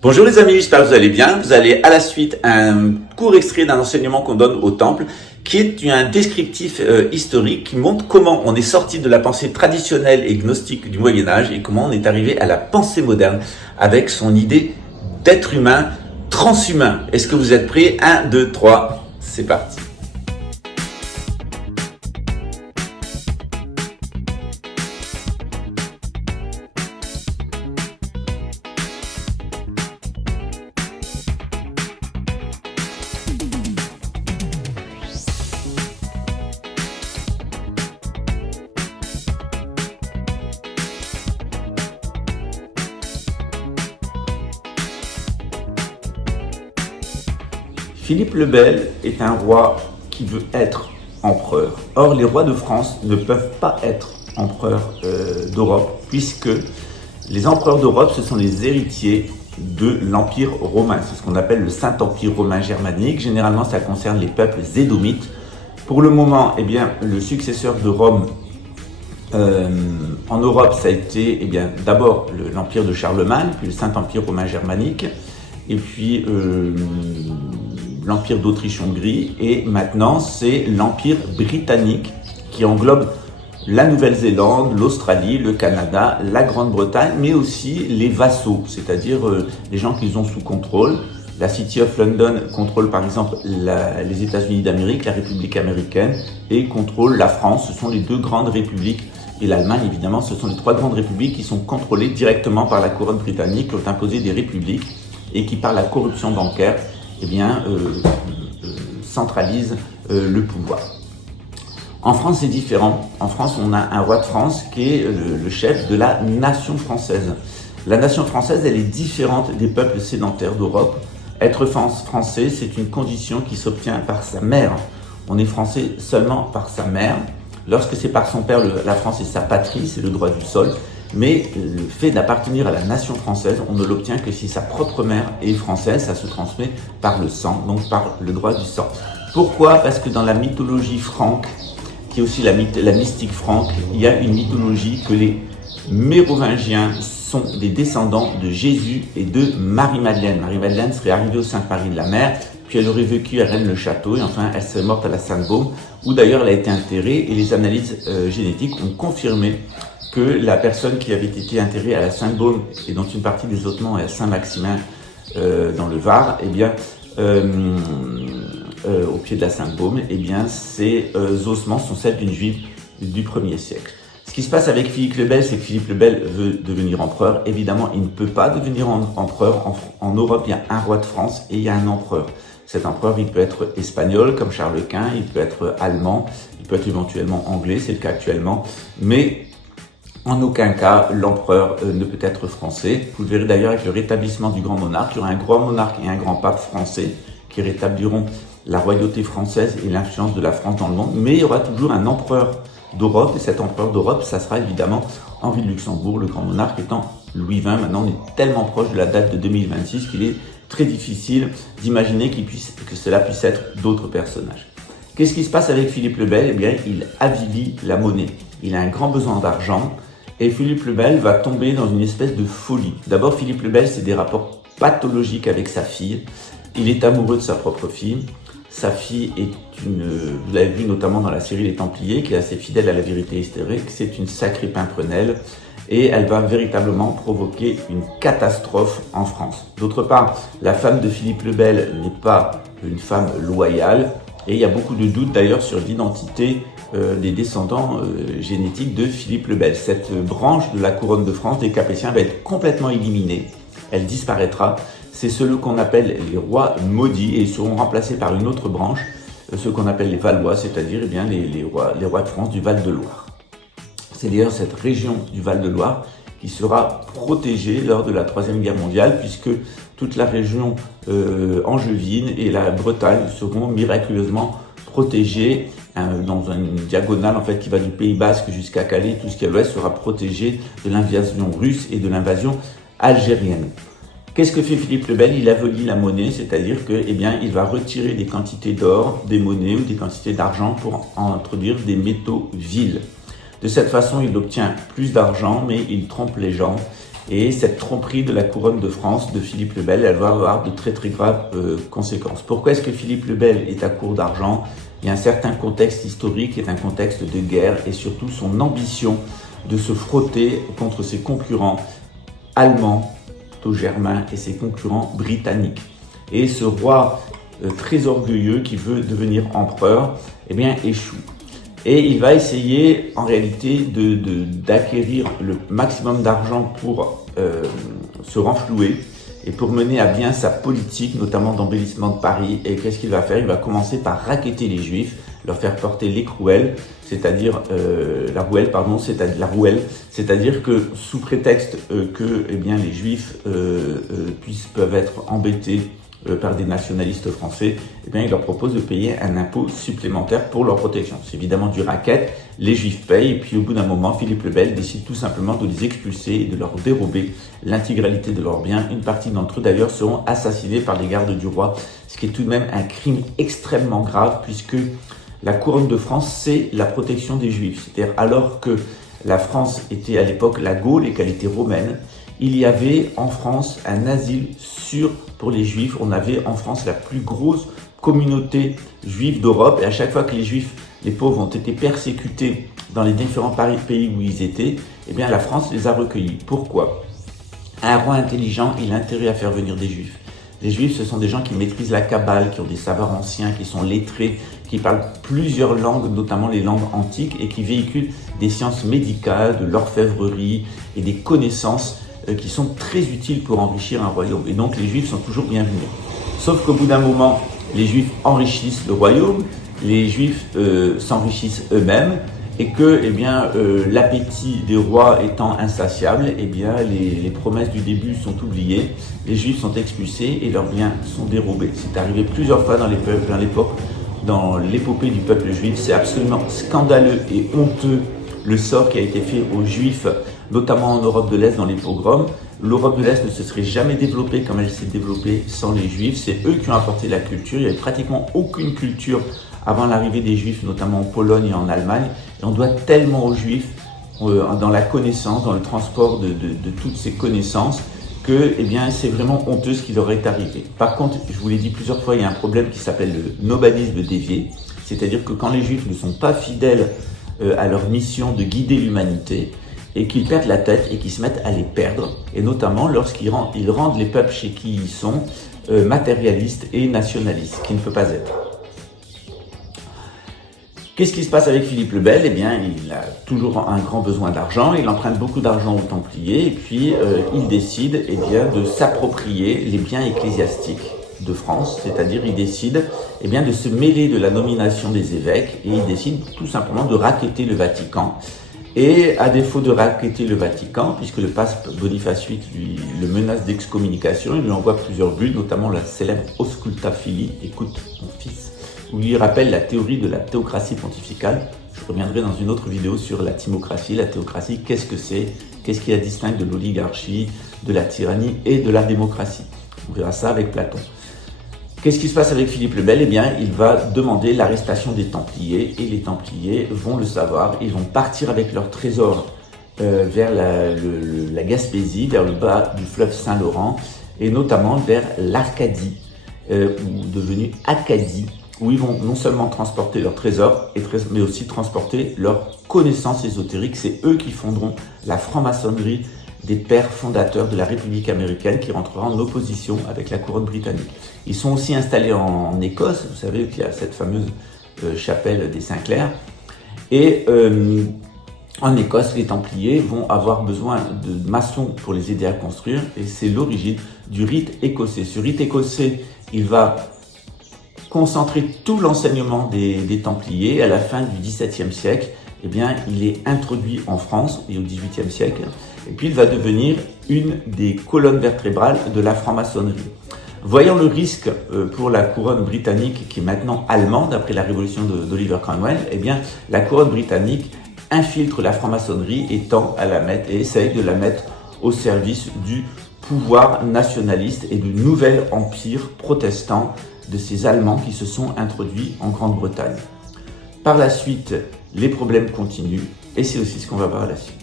Bonjour les amis, j'espère que vous allez bien. Vous allez à la suite un court extrait d'un enseignement qu'on donne au temple qui est un descriptif historique qui montre comment on est sorti de la pensée traditionnelle et gnostique du Moyen-Âge et comment on est arrivé à la pensée moderne avec son idée d'être humain transhumain. Est-ce que vous êtes prêts? 1, 2, 3, c'est parti. Philippe le Bel est un roi qui veut être empereur. Or, les rois de France ne peuvent pas être empereurs d'Europe, puisque les empereurs d'Europe, ce sont les héritiers de l'Empire romain. C'est ce qu'on appelle le Saint-Empire romain germanique. Généralement, ça concerne les peuples édomites. Pour le moment, eh bien, le successeur de Rome en Europe, ça a été d'abord l'Empire de Charlemagne, puis le Saint-Empire romain germanique, et puis l'Empire d'Autriche-Hongrie, et maintenant c'est l'Empire britannique qui englobe la Nouvelle-Zélande, l'Australie, le Canada, la Grande-Bretagne, mais aussi les vassaux, c'est-à-dire les gens qu'ils ont sous contrôle. La City of London contrôle par exemple les États-Unis d'Amérique, la République américaine, et contrôle la France. Ce sont les deux grandes républiques, et l'Allemagne évidemment, ce sont les trois grandes républiques qui sont contrôlées directement par la couronne britannique, qui ont imposé des républiques et qui par la corruption bancaire centralise le pouvoir. En France, c'est différent. En France, on a un roi de France qui est le chef de la nation française. La nation française, elle est différente des peuples sédentaires d'Europe. Être français, c'est une condition qui s'obtient par sa mère. On est français seulement par sa mère. Lorsque c'est par son père, la France est sa patrie, c'est le droit du sol. Mais le fait d'appartenir à la nation française, on ne l'obtient que si sa propre mère est française, ça se transmet par le sang, donc par le droit du sang. Pourquoi? Parce que dans la mythologie franque, qui est aussi la mystique franque, il y a une mythologie que les Mérovingiens sont des descendants de Jésus et de Marie-Madeleine. Marie-Madeleine serait arrivée au Sainte-Marie de la Mer, puis elle aurait vécu à Rennes-le-Château, et enfin elle serait morte à la Sainte-Baume, où d'ailleurs elle a été enterrée, et les analyses génétiques ont confirmé que la personne qui avait été enterrée à la Sainte-Baume et dont une partie des ossements est à Saint-Maximin dans le Var, au pied de la Sainte-Baume, ces ossements sont celles d'une juive du 1er siècle. Ce qui se passe avec Philippe le Bel, c'est que Philippe le Bel veut devenir empereur. Évidemment, il ne peut pas devenir empereur. En Europe, il y a un roi de France et il y a un empereur. Cet empereur, il peut être espagnol comme Charles Quint, il peut être allemand, il peut être éventuellement anglais, c'est le cas actuellement, mais en aucun cas, l'empereur ne peut être français. Vous le verrez d'ailleurs avec le rétablissement du grand monarque. Il y aura un grand monarque et un grand pape français qui rétabliront la royauté française et l'influence de la France dans le monde. Mais il y aura toujours un empereur d'Europe. Et cet empereur d'Europe, ça sera évidemment Henri de Luxembourg, le grand monarque étant Louis XX. Maintenant, on est tellement proche de la date de 2026 qu'il est très difficile d'imaginer que cela puisse être d'autres personnages. Qu'est-ce qui se passe avec Philippe le Bel? Eh bien, il avilit la monnaie. Il a un grand besoin d'argent. Et Philippe le Bel va tomber dans une espèce de folie. D'abord, Philippe le Bel, c'est des rapports pathologiques avec sa fille. Il est amoureux de sa propre fille. Sa fille est vous l'avez vu notamment dans la série Les Templiers, qui est assez fidèle à la vérité historique. C'est une sacrée pimprenelle. Et elle va véritablement provoquer une catastrophe en France. D'autre part, la femme de Philippe le Bel n'est pas une femme loyale. Et il y a beaucoup de doutes d'ailleurs sur l'identité des descendants génétiques de Philippe le Bel. Cette branche de la couronne de France des Capétiens va être complètement éliminée. Elle disparaîtra. C'est ceux qu'on appelle les rois maudits et ils seront remplacés par une autre branche, ceux qu'on appelle les Valois, c'est-à-dire les rois de France du Val-de-Loire. C'est d'ailleurs cette région du Val-de-Loire qui sera protégée lors de la Troisième Guerre mondiale, puisque toute la région angevine et la Bretagne seront miraculeusement protégées dans une diagonale en fait qui va du Pays Basque jusqu'à Calais. Tout ce qui est à l'ouest sera protégé de l'invasion russe et de l'invasion algérienne. Qu'est-ce que fait Philippe le Bel? Il abolit la monnaie, c'est-à-dire que, il va retirer des quantités d'or, des monnaies ou des quantités d'argent pour introduire des métaux vils. De cette façon, il obtient plus d'argent, mais il trompe les gens Et cette tromperie de la couronne de France de Philippe le Bel, elle va avoir de très très graves conséquences. Pourquoi est-ce que Philippe le Bel est à court d'argent? Il y a un certain contexte historique qui est un contexte de guerre et surtout son ambition de se frotter contre ses concurrents allemands, germains et ses concurrents britanniques. Et ce roi très orgueilleux qui veut devenir empereur, eh bien, échoue. Et il va essayer en réalité d'acquérir le maximum d'argent pour se renflouer et pour mener à bien sa politique, notamment d'embellissement de Paris. Et qu'est-ce qu'il va faire? Il va commencer par racketter les Juifs, leur faire porter l'écrouelle, c'est-à-dire la rouelle, c'est-à-dire que sous prétexte que eh bien, les Juifs peuvent être embêtés par des nationalistes français, eh bien, il leur propose de payer un impôt supplémentaire pour leur protection. C'est évidemment du racket, les Juifs payent, et puis au bout d'un moment, Philippe le Bel décide tout simplement de les expulser et de leur dérober l'intégralité de leurs biens. Une partie d'entre eux d'ailleurs seront assassinés par les gardes du roi, ce qui est tout de même un crime extrêmement grave, puisque la couronne de France, c'est la protection des Juifs. C'est-à-dire, alors que la France était à l'époque la Gaule et qu'elle était romaine, il y avait en France un asile sûr pour les Juifs. On avait en France la plus grosse communauté juive d'Europe. Et à chaque fois que les Juifs, les pauvres, ont été persécutés dans les différents pays où ils étaient, eh bien la France les a recueillis. Pourquoi? Un roi intelligent, il a intérêt à faire venir des Juifs. Les Juifs, ce sont des gens qui maîtrisent la Kabbale, qui ont des savoirs anciens, qui sont lettrés, qui parlent plusieurs langues, notamment les langues antiques, et qui véhiculent des sciences médicales, de l'orfèvrerie et des connaissances qui sont très utiles pour enrichir un royaume. Et donc les Juifs sont toujours bienvenus. Sauf qu'au bout d'un moment, les Juifs enrichissent le royaume, les Juifs s'enrichissent eux-mêmes, et que eh bien, l'appétit des rois étant insatiable, eh bien, les promesses du début sont oubliées, les Juifs sont expulsés et leurs biens sont dérobés. C'est arrivé plusieurs fois dans l'époque, dans l'épopée du peuple juif. C'est absolument scandaleux et honteux le sort qui a été fait aux Juifs, notamment en Europe de l'Est dans les pogroms. L'Europe de l'Est ne se serait jamais développée comme elle s'est développée sans les Juifs. C'est eux qui ont apporté la culture. Il n'y avait pratiquement aucune culture avant l'arrivée des Juifs, notamment en Pologne et en Allemagne. Et on doit tellement aux Juifs, dans la connaissance, dans le transport de toutes ces connaissances, que eh bien, c'est vraiment honteux ce qui leur est arrivé. Par contre, je vous l'ai dit plusieurs fois, il y a un problème qui s'appelle le nomadisme dévié. C'est-à-dire que quand les Juifs ne sont pas fidèles à leur mission de guider l'humanité, et qu'ils perdent la tête et qu'ils se mettent à les perdre, et notamment lorsqu'ils rendent les peuples chez qui ils sont matérialistes et nationalistes, ce qui ne peut pas être. Qu'est-ce qui se passe avec Philippe le Bel? Eh bien, il a toujours un grand besoin d'argent, il emprunte beaucoup d'argent aux Templiers, et puis il décide eh bien, de s'approprier les biens ecclésiastiques de France, c'est-à-dire il décide eh bien, de se mêler de la nomination des évêques, et il décide tout simplement de racketter le Vatican. Et à défaut de racketter le Vatican, puisque le pape Boniface VIII le menace d'excommunication, il lui envoie plusieurs bulles, notamment la célèbre Ausculta Fili, écoute mon fils, où il rappelle la théorie de la théocratie pontificale. Je reviendrai dans une autre vidéo sur la timocratie. La théocratie, qu'est-ce que c'est? Qu'est-ce qui la distingue de l'oligarchie, de la tyrannie et de la démocratie? On verra ça avec Platon. Qu'est-ce qui se passe avec Philippe le Bel? Eh bien, il va demander l'arrestation des Templiers, et les Templiers vont le savoir. Ils vont partir avec leurs trésors vers la Gaspésie, vers le bas du fleuve Saint-Laurent, et notamment vers l'Arcadie, ou devenue Acadie, où ils vont non seulement transporter leurs trésors, mais aussi transporter leurs connaissances ésotériques. C'est eux qui fonderont la franc-maçonnerie des pères fondateurs de la République américaine, qui rentrera en opposition avec la couronne britannique. Ils sont aussi installés en Écosse, vous savez qu'il y a cette fameuse chapelle des Saint-Clair, et en Écosse, les Templiers vont avoir besoin de maçons pour les aider à construire, et c'est l'origine du rite écossais. Ce rite écossais, il va concentrer tout l'enseignement des Templiers. À la fin du XVIIe siècle, eh bien, il est introduit en France, et au XVIIIe siècle, et puis il va devenir une des colonnes vertébrales de la franc-maçonnerie. Voyant le risque pour la couronne britannique, qui est maintenant allemande après la révolution d'Oliver Cromwell, eh bien, la couronne britannique infiltre la franc-maçonnerie et tend à la mettre, et essaye de la mettre au service du pouvoir nationaliste et du nouvel empire protestant de ces Allemands qui se sont introduits en Grande-Bretagne. Par la suite, les problèmes continuent, et c'est aussi ce qu'on va voir à la suite.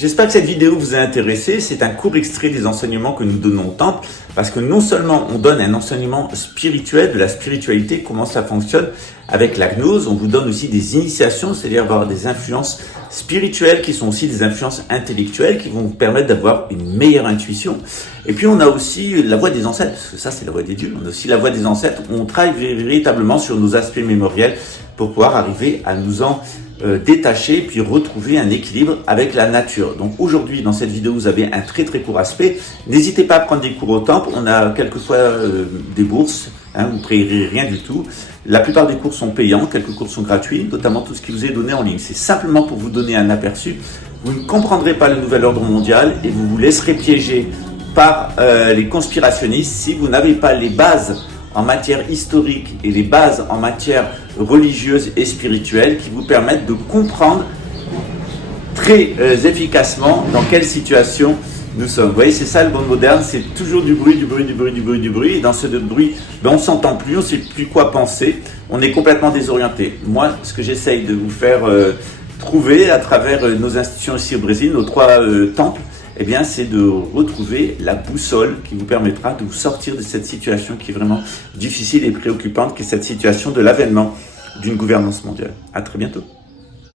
J'espère que cette vidéo vous a intéressé. C'est un court extrait des enseignements que nous donnons au temple, parce que non seulement on donne un enseignement spirituel, de la spiritualité, comment ça fonctionne avec la gnose, on vous donne aussi des initiations, c'est-à-dire avoir des influences spirituelles qui sont aussi des influences intellectuelles qui vont vous permettre d'avoir une meilleure intuition. Et puis on a aussi la voix des ancêtres, parce que ça c'est la voix des dieux, on a aussi la voix des ancêtres, où on travaille véritablement sur nos aspects mémoriels pour pouvoir arriver à nous en détacher, puis retrouver un équilibre avec la nature. Donc aujourd'hui, dans cette vidéo, vous avez un très court aspect. N'hésitez pas à prendre des cours au temple. On a quelles que soient des bourses, vous ne payerez rien du tout. La plupart des cours sont payants, quelques cours sont gratuits, notamment tout ce qui vous est donné en ligne. C'est simplement pour vous donner un aperçu. Vous ne comprendrez pas le nouvel ordre mondial et vous vous laisserez piéger par les conspirationnistes si vous n'avez pas les bases en matière historique et les bases en matière religieuse et spirituelle qui vous permettent de comprendre très efficacement dans quelle situation nous sommes. Vous voyez, c'est ça le monde moderne, c'est toujours du bruit. Et dans ce bruit, on ne s'entend plus, on ne sait plus quoi penser, on est complètement désorienté. Moi, ce que j'essaye de vous faire trouver à travers nos institutions ici au Brésil, nos 3 temples, eh bien, c'est de retrouver la boussole qui vous permettra de vous sortir de cette situation qui est vraiment difficile et préoccupante, qui est cette situation de l'avènement d'une gouvernance mondiale. À très bientôt.